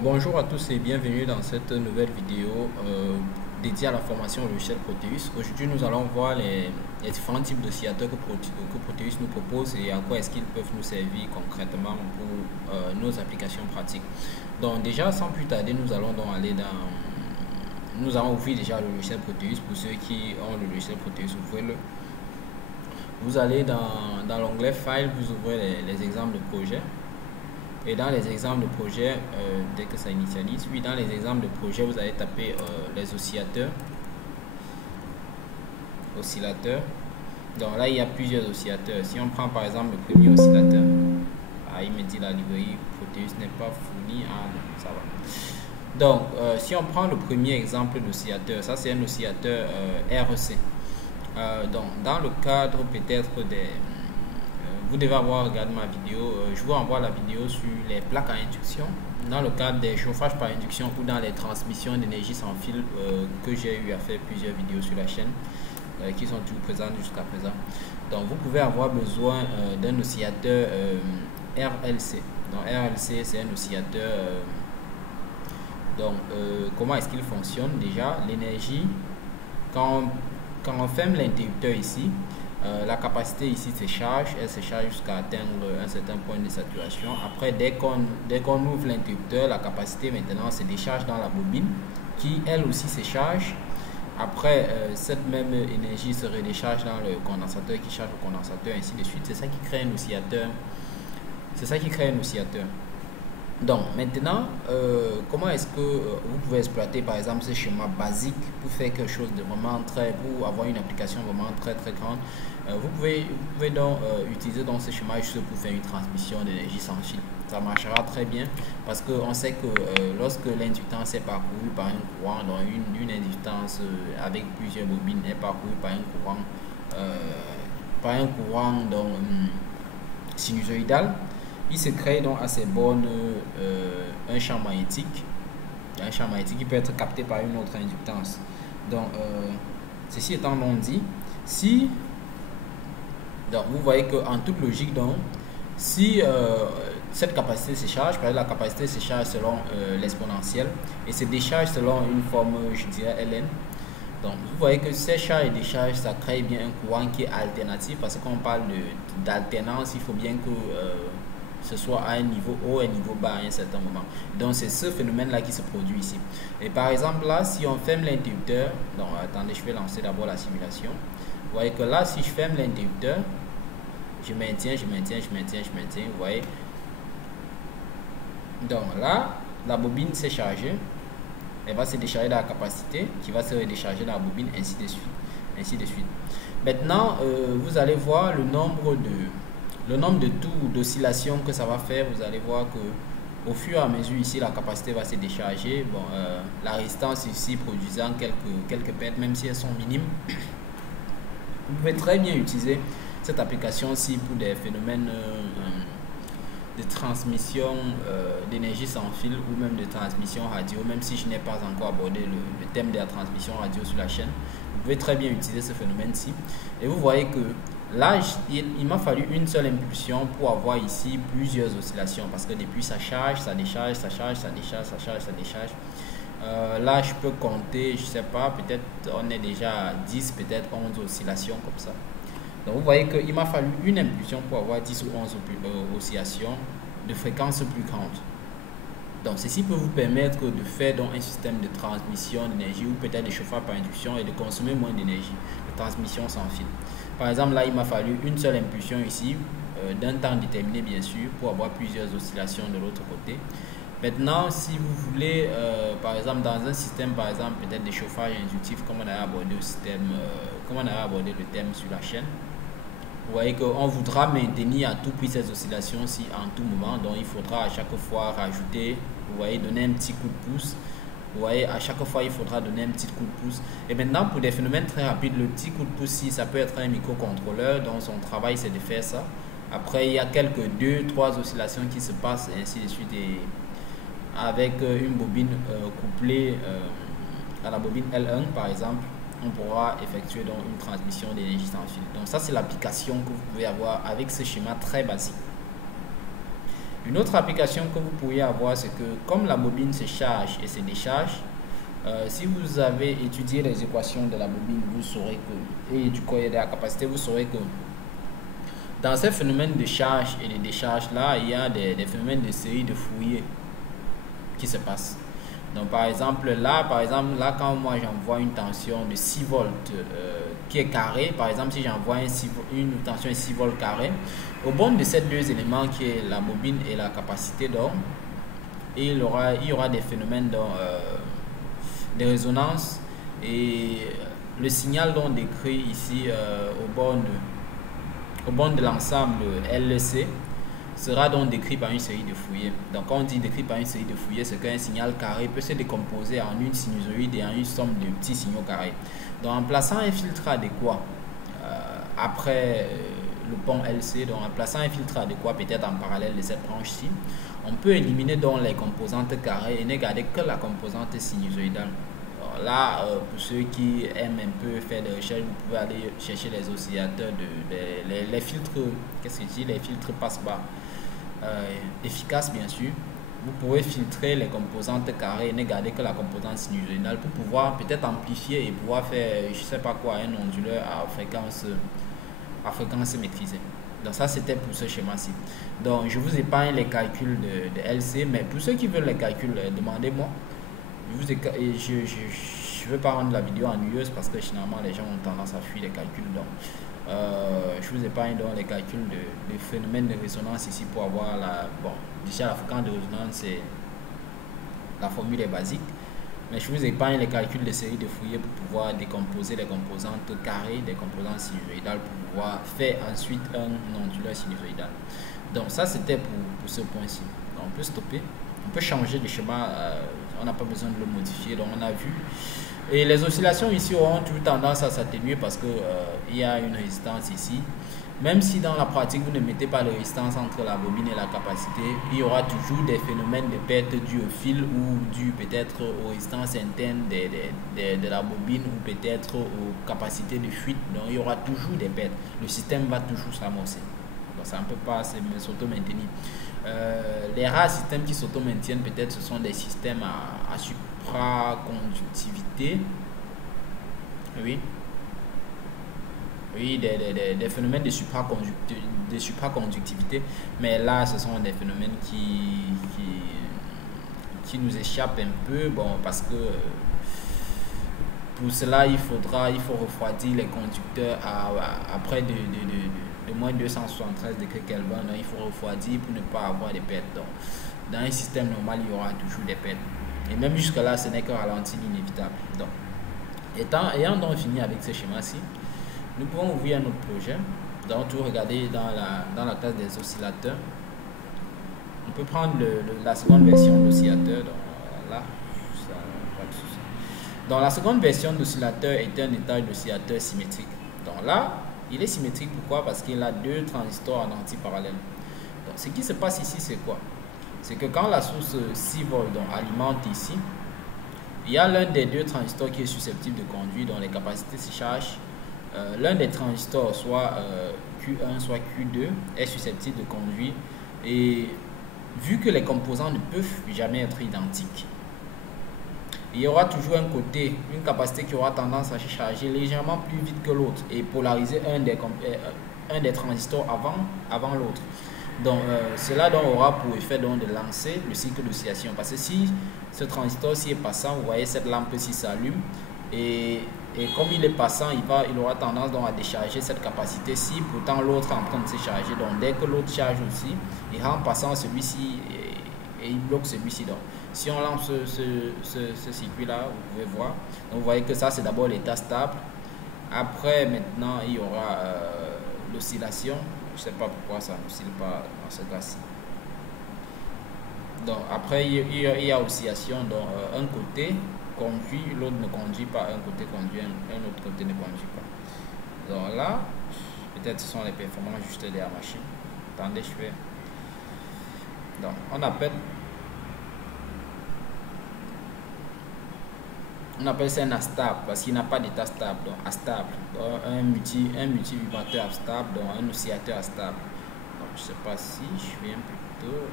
Bonjour à tous et bienvenue dans cette nouvelle vidéo dédiée à la formation logicielle Proteus. Aujourd'hui, nous allons voir les différents types d'oscillateurs que Proteus nous propose et à quoi est-ce qu'ils peuvent nous servir concrètement pour nos applications pratiques. Donc déjà, sans plus tarder, nous allons donc aller Nous allons ouvrir déjà le logiciel Proteus. Pour ceux qui ont le logiciel Proteus, ouvrez-le. Vous allez dans l'onglet File, vous ouvrez les exemples de projet. Et dans les exemples de projet, dès que ça initialise, oui, dans les exemples de projet, vous allez taper les oscillateurs. Donc là, il y a plusieurs oscillateurs. Si on prend par exemple le premier oscillateur, il me dit la librairie Proteus n'est pas fournie. Ah non, ça va. Donc, si on prend le premier exemple d'oscillateur, ça c'est un oscillateur REC. Donc, dans le cadre peut-être vous devez avoir regardé ma vidéo, je vous envoie la vidéo sur les plaques à induction dans le cadre des chauffages par induction ou dans les transmissions d'énergie sans fil que j'ai eu à faire plusieurs vidéos sur la chaîne qui sont toujours présentes jusqu'à présent. Donc vous pouvez avoir besoin d'un oscillateur RLC. Donc RLC c'est un oscillateur comment est-ce qu'il fonctionne déjà? L'énergie, quand on ferme l'interrupteur ici, la capacité ici se charge, elle se charge jusqu'à atteindre un certain point de saturation. Après, dès qu'on ouvre l'interrupteur, la capacité maintenant se décharge dans la bobine qui elle aussi se charge. Après, cette même énergie se redécharge dans le condensateur qui charge le condensateur, ainsi de suite. C'est ça qui crée un oscillateur. C'est ça qui crée un oscillateur. Donc maintenant, comment est-ce que vous pouvez exploiter par exemple ce schéma basique pour faire quelque chose de vraiment pour avoir une application vraiment très grande. Vous pouvez donc utiliser ce schéma juste pour faire une transmission d'énergie sans fil. Ça marchera très bien parce qu'on sait que lorsque l'inductance est parcourue par un courant, donc une inductance avec plusieurs bobines est parcourue par un courant sinusoïdal, il se crée donc à ces bornes un champ magnétique qui peut être capté par une autre inductance. Donc ceci étant donc dit, donc vous voyez que en toute logique, donc si cette capacité se charge, par exemple la capacité se charge selon l'exponentielle et se décharge selon une forme, je dirais Ln. Donc vous voyez que ces charges et décharges, ça crée bien un courant qui est alternatif, parce que quand on parle d'alternance, il faut bien que ce soit à un niveau haut et un niveau bas à un certain moment. Donc c'est ce phénomène là qui se produit ici. Et par exemple là, si on ferme l'interrupteur, donc attendez, je vais lancer d'abord la simulation. Vous voyez que là, si je ferme l'interrupteur, je maintiens, vous voyez. Donc là, la bobine s'est chargée, elle va se décharger dans la capacité qui va se redécharger dans la bobine, ainsi de suite. Maintenant, vous allez voir le nombre de tours d'oscillation que ça va faire. Vous allez voir que au fur et à mesure ici la capacité va se décharger. Bon, la résistance ici produisant quelques pertes, même si elles sont minimes. Vous pouvez très bien utiliser cette application-ci pour des phénomènes de transmission d'énergie sans fil ou même de transmission radio, même si je n'ai pas encore abordé le thème de la transmission radio sur la chaîne. Vous pouvez très bien utiliser ce phénomène-ci. Et vous voyez que là, il m'a fallu une seule impulsion pour avoir ici plusieurs oscillations, parce que depuis ça charge, ça décharge, ça charge, ça décharge, ça charge, ça décharge. Là, je peux compter, je sais pas, peut-être on est déjà à 10, peut-être 11 oscillations comme ça. Donc vous voyez qu'il m'a fallu une impulsion pour avoir 10 ou 11 oscillations de fréquence plus grande. Donc ceci peut vous permettre de faire donc un système de transmission d'énergie ou peut-être de chauffage par induction et de consommer moins d'énergie, de transmission sans fil. Par exemple là, il m'a fallu une seule impulsion ici, d'un temps déterminé bien sûr, pour avoir plusieurs oscillations de l'autre côté. Maintenant, si vous voulez, par exemple, dans un système, par exemple, peut-être de chauffage inductif, comme on a abordé le thème sur la chaîne, vous voyez qu'on voudra maintenir à tout prix ces oscillations-ci en tout moment. Donc, il faudra à chaque fois rajouter, vous voyez, donner un petit coup de pouce. Vous voyez, à chaque fois, il faudra donner un petit coup de pouce. Et maintenant, pour des phénomènes très rapides, le petit coup de pouce, ça peut être un microcontrôleur. Donc, son travail, c'est de faire ça. Après, il y a quelques 2-3 oscillations qui se passent, et ainsi de suite. Et avec une bobine couplée à la bobine L1 par exemple, on pourra effectuer donc une transmission d'énergie sans fil. Donc ça c'est l'application que vous pouvez avoir avec ce schéma très basique. Une autre application que vous pourriez avoir, c'est que comme la bobine se charge et se décharge, si vous avez étudié les équations de la bobine, vous saurez que, et du courrier de la capacité, vous saurez que dans ces phénomènes de charge et de décharge là, il y a des phénomènes de série de Fourier qui se passent. Donc par exemple là, quand moi j'envoie une tension de 6 volts qui est carré, par exemple si j'envoie une tension de 6 volts carré, au bon de ces deux éléments qui est la bobine et la capacité, donc il y aura des phénomènes de résonance, et le signal donc décrit ici au bord de l'ensemble LC sera donc décrit par une série de Fourier. Donc quand on dit décrit par une série de Fourier, c'est qu'un signal carré peut se décomposer en une sinusoïde et en une somme de petits signaux carrés. Donc en plaçant un filtre adéquat après le pont LC, donc en plaçant un filtre adéquat peut-être en parallèle de cette branche-ci, on peut éliminer donc les composantes carrées et ne garder que la composante sinusoïdale. Alors là, pour ceux qui aiment un peu faire des recherches, vous pouvez aller chercher les oscillateurs, les filtres, qu'est-ce que je dis, les filtres passe-bas efficaces bien sûr. Vous pouvez filtrer les composantes carrées et ne garder que la composante sinusoïdale pour pouvoir peut-être amplifier et pouvoir faire, je sais pas quoi, un onduleur à fréquence maîtrisée. Donc ça c'était pour ce schéma-ci. Donc je vous épargne les calculs de LC, mais pour ceux qui veulent les calculs, demandez-moi. Je ne veux pas rendre la vidéo ennuyeuse parce que généralement les gens ont tendance à fuir les calculs. Donc je vous épargne donc les calculs de phénomènes de résonance ici pour avoir déjà la fréquence de résonance, c'est la formule est basique. Mais je vous épargne les calculs de série de Fourier pour pouvoir décomposer les composantes carrées des composantes sinusoïdales pour pouvoir faire ensuite un onduleur sinusoïdal. Donc ça c'était pour ce point-ci. On peut stopper, on peut changer de schéma, on n'a pas besoin de le modifier. Donc on a vu. Et les oscillations ici auront toujours tendance à s'atténuer parce que il y a une résistance ici. Même si dans la pratique vous ne mettez pas de résistance entre la bobine et la capacité, il y aura toujours des phénomènes de perte dus au fil ou dus peut-être aux résistances internes de la bobine ou peut-être aux capacités de fuite. Donc il y aura toujours des pertes. Le système va toujours s'amorcer. Donc ça ne peut pas s'auto-maintenir. Les rares systèmes qui s'auto-maintiennent peut-être ce sont des systèmes à supraconductivité. Oui, des phénomènes de supraconductivité, mais là ce sont des phénomènes qui nous échappent un peu, parce que pour cela il faut refroidir les conducteurs à près de moins 273 degrés Kelvin. Donc il faut refroidir pour ne pas avoir de pertes. Donc dans un système normal il y aura toujours des pertes, et même jusque là ce n'est que ralenti inévitable. Donc ayant donc fini avec ce schéma-ci, nous pouvons ouvrir un autre projet. Donc, tout regarder dans la classe des oscillateurs. On peut prendre la seconde version d'oscillateur. Donc, la seconde version d'oscillateur est un étage d'oscillateur symétrique. Donc là, il est symétrique. Pourquoi? Parce qu'il a deux transistors en antiparallèle. Donc, ce qui se passe ici, c'est quoi? C'est que quand la source 6 volts alimente ici, il y a l'un des deux transistors qui est susceptible de conduire, dont les capacités se chargent. L'un des transistors, soit Q1 soit Q2, est susceptible de conduire, et vu que les composants ne peuvent jamais être identiques, il y aura toujours un côté, une capacité qui aura tendance à se charger légèrement plus vite que l'autre et polariser un des transistors avant l'autre. Donc cela aura pour effet de lancer le cycle d'oscillation, parce que si ce transistor-ci est passant, vous voyez cette lampe-ci s'allume, et comme il est passant, il aura tendance à décharger cette capacité-ci, pourtant l'autre est en train de se charger. Donc dès que l'autre charge aussi, il rend passant celui-ci et il bloque celui-ci. Donc si on lance ce circuit-là, vous pouvez voir. Donc vous voyez que ça c'est d'abord l'état stable. Après maintenant il y aura l'oscillation. Je ne sais pas pourquoi ça n'oscille pas dans ce cas-ci. Donc après il y a oscillation, donc un côté conduit, l'autre ne conduit pas, un côté conduit, un autre côté ne conduit pas. Donc là, peut-être ce sont les performances juste de la machine. Attendez, je fais. Donc on appelle ça un astable parce qu'il n'a pas d'état stable, donc astable. Donc, un multivibrateur stable, donc un oscillateur stable. Donc je sais pas si je viens plutôt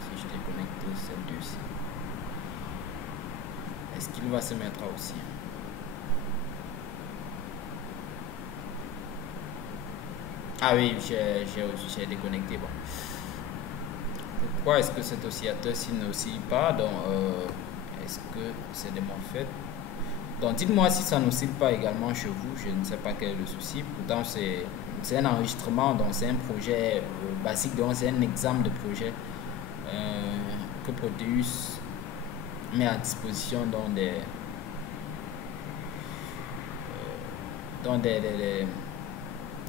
si je déconnecte ces deux-ci, est-ce qu'il va se mettre aussi? Ah oui, j'ai déconnecté. Bon. Pourquoi est-ce que cet oscillateur-ci n'oscille pas? Donc, est-ce que c'est de mon fait? Donc, dites-moi si ça n'oscille pas également chez vous. Je ne sais pas quel est le souci. Pourtant, c'est un enregistrement, donc c'est un projet basique, donc c'est un exemple de projet que Proteus met à disposition dans des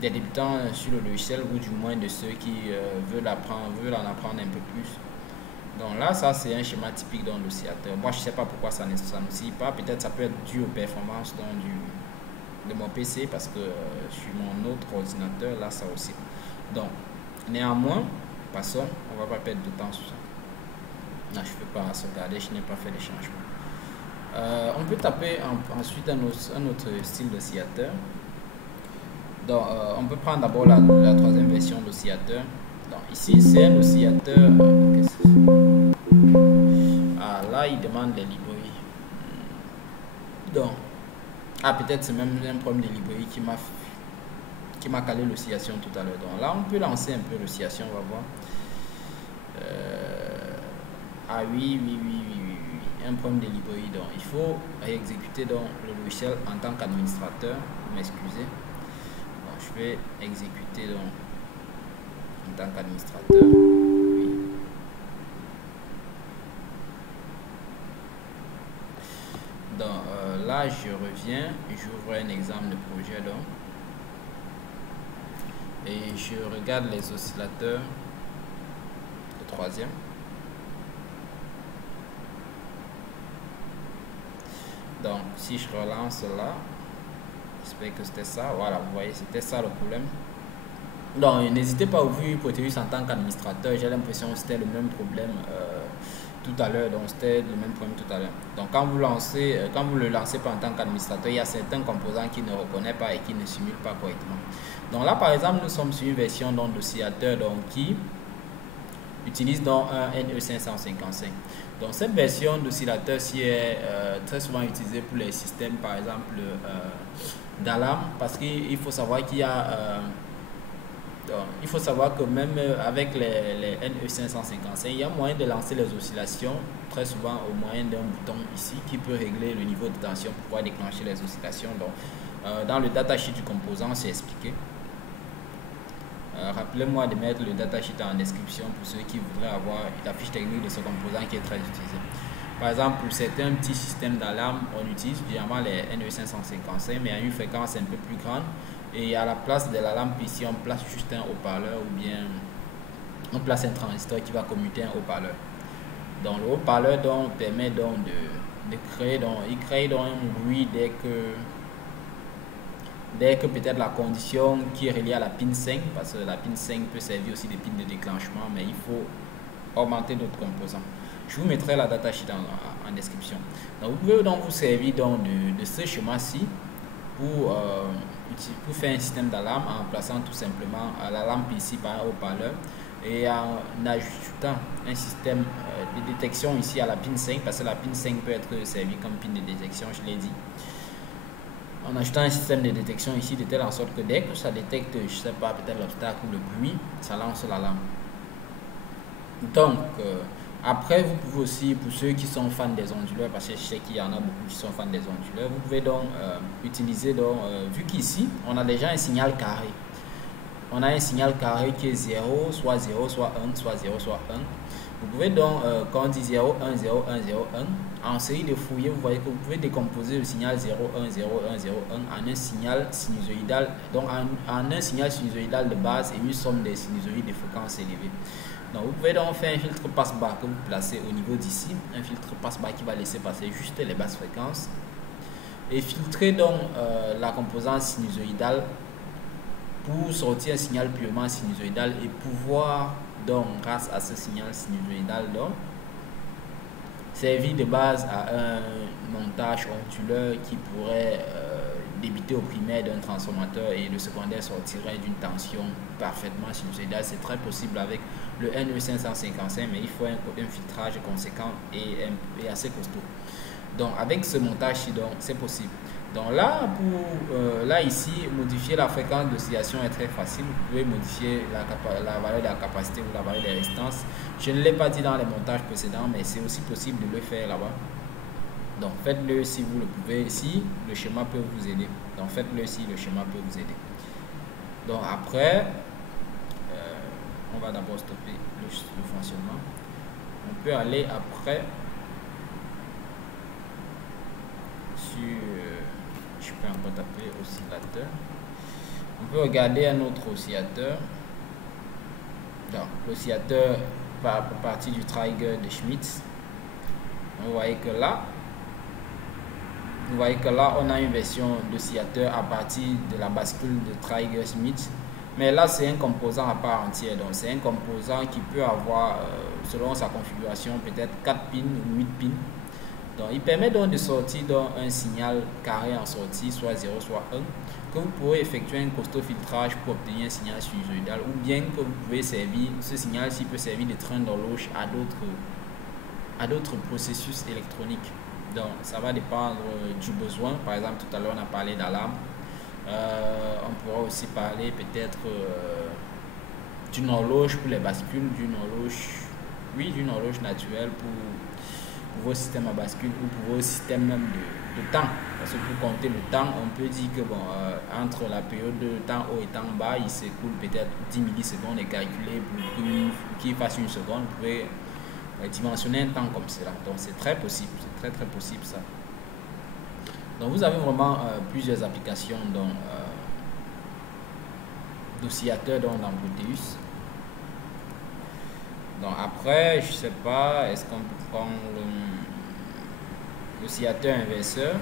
débutants sur le logiciel, ou du moins de ceux qui veulent en apprendre un peu plus. Donc là, ça c'est un schéma typique d'un oscillateur. Moi, je ne sais pas pourquoi ça n'oscille pas. Peut-être ça peut être dû aux performances de mon PC, parce que sur mon autre ordinateur, là, ça aussi. Donc, néanmoins, passons. On ne va pas perdre de temps sur ça. Non, je ne peux pas sauvegarder, je n'ai pas fait les changements. On peut taper ensuite un autre style d'oscillateur. Donc, on peut prendre d'abord la troisième version d'oscillateur. Donc, ici, c'est un oscillateur. Ah, là, il demande les librairies. Donc, peut-être c'est même un problème de librairie qui m'a calé l'oscillation tout à l'heure. Donc, là, on peut lancer un peu l'oscillation, on va voir. Oui, un problème de librairie. Donc, il faut exécuter donc, le logiciel en tant qu'administrateur. Vous m'excusez. Je vais exécuter donc en tant qu'administrateur. Oui. Donc là, je reviens, j'ouvre un exemple de projet donc, et je regarde les oscillateurs, le troisième. Donc si je relance là, j'espère que c'était ça. Voilà, vous voyez, c'était ça le problème. Donc, n'hésitez pas à ouvrir Proteus en tant qu'administrateur. J'ai l'impression que c'était le même problème tout à l'heure. Donc, c'était le même problème tout à l'heure. Donc, quand vous le lancez pas en tant qu'administrateur, il y a certains composants qui ne reconnaissent pas et qui ne simulent pas correctement. Donc là, par exemple, nous sommes sur une version d'oscillateur qui utilise donc un NE555. Donc, cette version d'oscillateur-ci est très souvent utilisée pour les systèmes, par exemple, d'alarme, parce qu'il faut savoir qu'il y a il faut savoir que même avec les NE555, il y a moyen de lancer les oscillations très souvent au moyen d'un bouton ici qui peut régler le niveau de tension pour pouvoir déclencher les oscillations. Donc, dans le datasheet du composant, c'est expliqué. Rappelez-moi de mettre le datasheet en description pour ceux qui voudraient avoir la fiche technique de ce composant qui est très utilisé. Par exemple, pour certains petits systèmes d'alarme, on utilise généralement les NE555, mais à une fréquence un peu plus grande. Et à la place de la lampe ici, on place juste un haut-parleur, ou bien on place un transistor qui va commuter un haut-parleur. Donc le haut-parleur permet donc de créer, il crée donc un bruit dès que peut-être la condition qui est reliée à la pin 5, parce que la pin 5 peut servir aussi de pin de déclenchement, mais il faut augmenter d'autres composants. Je vous mettrai la datasheet en description. Donc vous pouvez donc vous servir donc de ce schéma-ci pour faire un système d'alarme en plaçant tout simplement la lampe ici par un haut-parleur et en ajoutant un système de détection ici à la pin 5, parce que la pin 5 peut être servie comme pin de détection, je l'ai dit. En ajoutant un système de détection ici de telle en sorte que dès que ça détecte, je sais pas, peut-être l'obstacle ou le bruit, ça lance l'alarme. Donc après, vous pouvez aussi, pour ceux qui sont fans des onduleurs, parce que je sais qu'il y en a beaucoup qui sont fans des onduleurs, vous pouvez donc utiliser, vu qu'ici, on a déjà un signal carré. On a un signal carré qui est 0, soit 0, soit 1, soit 0, soit 1. Vous pouvez donc, quand on dit 0, 1, 0, 1, 0, 1, en série de Fourier, vous voyez que vous pouvez décomposer le signal 0, 1, 0, 1, 0, 1 en un signal sinusoïdal, donc en un signal sinusoïdal de base et une somme des sinusoïdes de fréquence élevée. Donc vous pouvez donc faire un filtre passe-bas que vous placez au niveau d'ici, un filtre passe-bas qui va laisser passer juste les basses fréquences et filtrer donc la composante sinusoïdale pour sortir un signal purement sinusoïdal et pouvoir donc grâce à ce signal sinusoïdal donc servir de base à un montage onduleur qui pourrait débuter au primaire d'un transformateur et le secondaire sortirait d'une tension parfaitement sinusoïdale. C'est très possible avec le NE555, mais il faut un filtrage conséquent et assez costaud. Donc avec ce montage-ci, c'est possible. Donc là, là ici, modifier la fréquence d'oscillation est très facile. Vous pouvez modifier la valeur de la capacité ou la valeur des résistances. Je ne l'ai pas dit dans les montages précédents, mais c'est aussi possible de le faire là-bas. Donc faites-le si vous le pouvez, si le schéma peut vous aider. Donc faites-le si le schéma peut vous aider. Donc après, on va d'abord stopper le fonctionnement. On peut aller après sur, je peux encore taper oscillateur. On peut regarder un autre oscillateur. Donc l'oscillateur par partie du Traeger de Schmitz. Vous voyez que là, on a une version d'oscillateur à partir de la bascule de Traeger-Schmitz. Mais là, c'est un composant à part entière. Donc, c'est un composant qui peut avoir, selon sa configuration, peut-être 4 pins ou 8 pins. Donc, il permet donc de sortir un signal carré en sortie, soit 0, soit 1, que vous pourrez effectuer un costaud filtrage pour obtenir un signal sinusoïdal, ou bien que vous pouvez servir, ce signal-ci peut servir de train d'horloge à d'autres processus électroniques. Donc, ça va dépendre du besoin. Par exemple, tout à l'heure, on a parlé d'alarme. On pourra aussi parler peut-être d'une horloge pour les bascules, d'une horloge naturelle pour vos systèmes à bascule ou pour vos systèmes même de temps. Parce que pour compter le temps, on peut dire que bon, entre la période de temps haut et temps bas, il s'écoule peut-être 10 millisecondes et calculer pour qu'il fasse une seconde. Vous pouvez dimensionner un temps comme cela. Donc c'est très possible, c'est très possible ça. Donc vous avez vraiment plusieurs applications d'oscillateurs dans Proteus. Donc après, je sais pas, est-ce qu'on peut prendre l'oscillateur inverseur.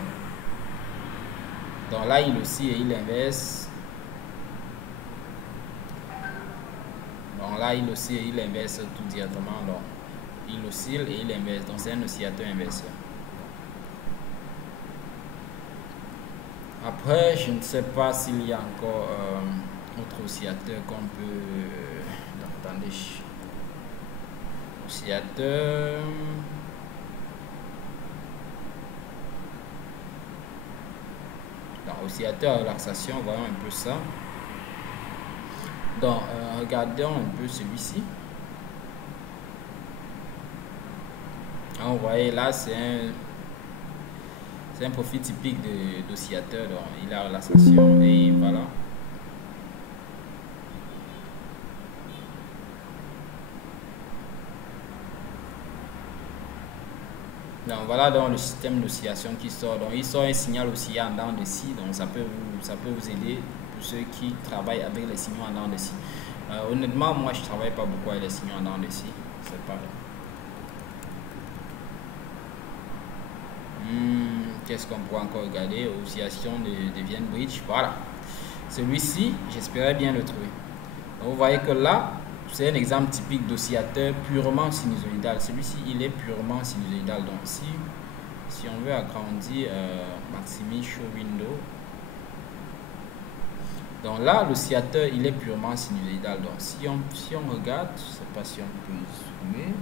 Donc là, il oscille et il inverse. Donc là, il oscille et il inverse tout directement. Donc il oscille et il inverse. Donc c'est un oscillateur inverseur. Après, je ne sais pas s'il y a encore autre oscillateur qu'on peut... attendez. Oscillateur... Donc, oscillateur à relaxation, voyons un peu ça. Donc, regardons un peu celui-ci. Vous voyez là, c'est un profil typique d'oscillateur. Donc, il a relaxation et voilà. Donc voilà donc le système d'oscillation qui sort. Donc il sort un signal oscillant en dents de scie. Donc ça peut vous aider pour ceux qui travaillent avec les signaux en dents de scie. Honnêtement, moi je travaille pas beaucoup avec les signaux en dents de scie. C'est pas vrai. Qu'est-ce qu'on pourrait encore regarder? Oscillation de Wien Bridge. Voilà. Celui-ci, j'espérais bien le trouver. Donc, vous voyez que là, c'est un exemple typique d'oscillateur purement sinusoïdal. Celui-ci, il est purement sinusoïdal. Donc, si on veut agrandir Maximize Show Window, donc là, l'oscillateur, il est purement sinusoïdal. Donc, si on regarde, je ne sais pas si on peut zoomer.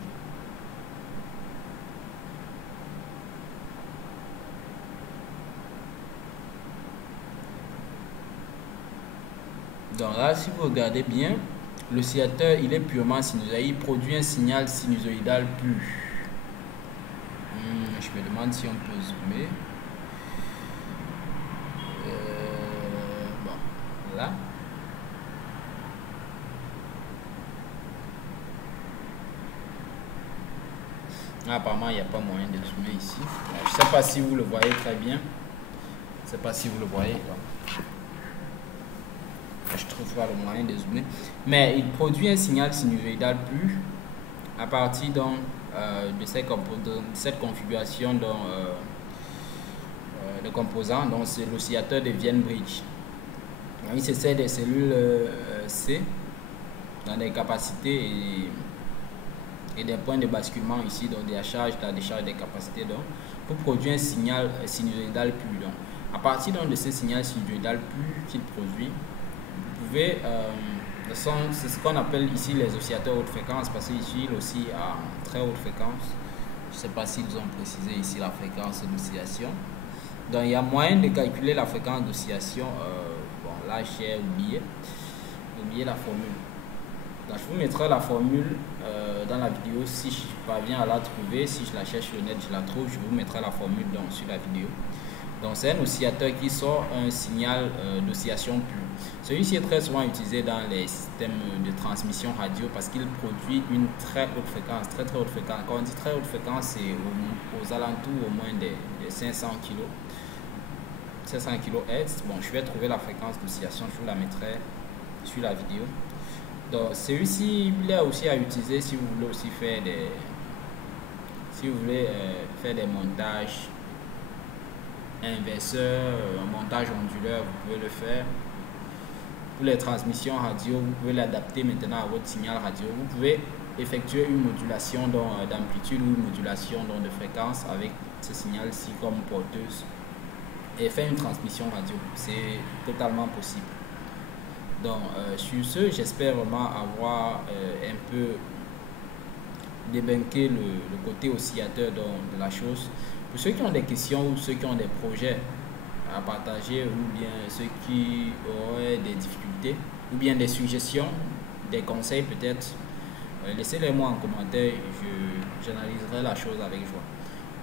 Donc là, si vous regardez bien, l'oscillateur, il est purement sinusoïdal. Il produit un signal sinusoïdal pur. Je me demande si on peut zoomer. Bon, là. Apparemment, il n'y a pas moyen de zoomer ici. Je ne sais pas si vous le voyez très bien. Je ne sais pas si vous le voyez. Je trouve pas le moyen de zoomer, mais il produit un signal sinusoïdal pur à partir donc, de cette configuration de composants. Donc c'est l'oscillateur de Wien Bridge. Il se sert des cellules C dans des capacités et des points de basculement ici, donc de la charge, de la décharge des capacités, donc pour produire un signal sinusoïdal pur. Donc à partir donc, de ce signal sinusoïdal pur qu'il produit, vous pouvez c'est ce qu'on appelle ici les oscillateurs haute fréquence, parce qu'ici il aussi à très haute fréquence. Je ne sais pas s'ils ont précisé ici la fréquence d'oscillation. Donc il y a moyen de calculer la fréquence d'oscillation. Bon, là j'ai oublié la formule. Donc, je vous mettrai la formule dans la vidéo si je parviens à la trouver. Si je la cherche sur le net, je la trouve. Je vous mettrai la formule donc, sur la vidéo. Donc c'est un oscillateur qui sort un signal d'oscillation pur. Celui-ci est très souvent utilisé dans les systèmes de transmission radio parce qu'il produit une très haute fréquence, très haute fréquence. Quand on dit très haute fréquence, c'est aux alentours au moins des 500 kg. 500 kHz. Bon, je vais trouver la fréquence d'oscillation, je vous la mettrai sur la vidéo. Donc celui-ci, il est aussi à utiliser si vous voulez aussi faire des montages inverseurs, un montage onduleur, vous pouvez le faire. Pour les transmissions radio, vous pouvez l'adapter maintenant à votre signal radio. Vous pouvez effectuer une modulation d'amplitude ou une modulation de fréquence avec ce signal-ci comme porteuse et faire une transmission radio. C'est totalement possible. Donc, sur ce, j'espère vraiment avoir un peu débunké le côté oscillateur de la chose. Pour ceux qui ont des questions ou ceux qui ont des projets à partager ou bien ceux qui auraient des difficultés ou bien des suggestions, des conseils peut-être, laissez-les moi en commentaire, j'analyserai la chose avec joie.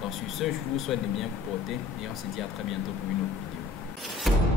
Donc sur ce, je vous souhaite de bien vous porter et on se dit à très bientôt pour une autre vidéo.